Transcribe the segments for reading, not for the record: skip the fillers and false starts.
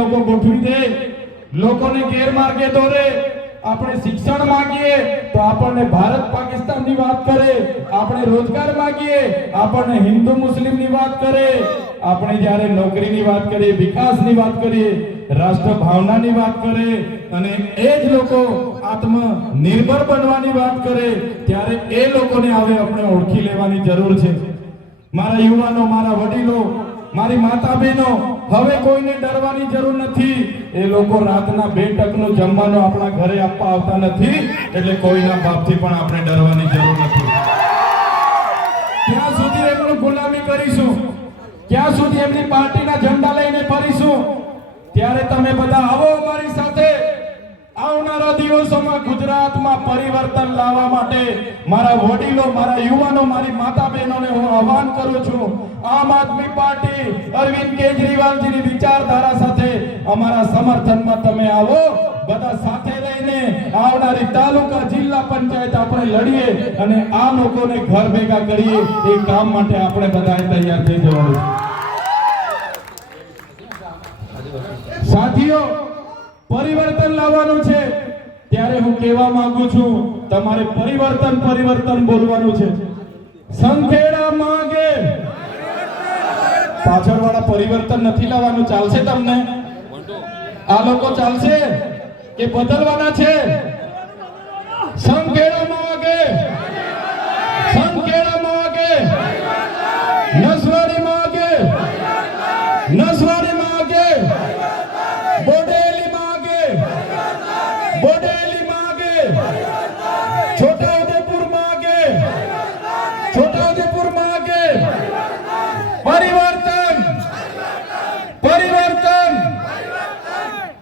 લોકો ગોઠવી દે, લોકોને ગેરમાર્ગે દોરે। આપણે શિક્ષણ માંગીએ તો આપણને ભારત પાકિસ્તાનની વાત કરે, આપણે રોજગાર માંગીએ આપણને હિન્દુ મુસ્લિમની વાત કરે, આપણે જ્યારે નોકરીની વાત કરીએ, વિકાસની વાત કરીએ, રાષ્ટ્ર ભાવનાની વાત કરે અને એ જ લોકો આત્મનિર્ભર બનવાની વાત કરે ત્યારે એ લોકોને હવે આપણે ઓળખી લેવાની જરૂર છે। મારા યુવાનો, મારા વડીલો, મારી માતા બહેનો, હવે કોઈને ડરવાની જરૂર નથી। એ લોકો રાતના 2 ટકનું જમવાનું આપણા ઘરે આપવા આવતા નથી, એટલે કોઈના બાપથી પણ આપણે ડરવાની જરૂર નથી। ક્યાં સુધી એમનું ગુલામી કરીશું, ક્યાં સુધી એમની પાર્ટીના ઝંડા લઈને ફરીશું? ત્યારે તમે બધા આવો અમારી સાથે। આવનારા દિવસોમાં ગુજરાતમાં પરિવર્તન લાવવા માટે મારા વડીલો, મારા યુવાનો, મારી માતા બહેનોને હું આહ્વાન કરું છું। આમ આદમી પાર્ટી અરવિંદ કેજરીવાલજીની વિચારધારા સાથે અમારા સમર્થનમાં તમે આવો। બધા સાથે લઈને આવનારી તાલુકા, જિલ્લા પંચાયત આપણે લડીએ અને આ લોકોને ઘર ભેગા કરીએ। એ કામ માટે આપણે બધાએ તૈયાર થઈ જવાનું છે। સાથીઓ, પરિવર્તન લાવવાનું છે ત્યારે હું કહેવા માંગુ છું, તમારે પરિવર્તન બોલવાનું છે। સંખેડા માંગે, પાછળવાળા પરિવર્તન નથી લાવવાનું। ચાલશે તમને? આ લોકો ચાલશે કે બદલવાના છે? સંખેડા માંગે, સંખેડા માંગે, નસવાડી માંગે, નસવાડી માંગે, બોડેલી માંગે, બોડેલી માંગે, છોટાઉદેપુર માંગે, છોટાઉદેપુર માંગે। પરિવર્તન, પરિવર્તન।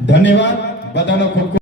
ધન્યવાદ બધાનો ખૂબ ખૂબ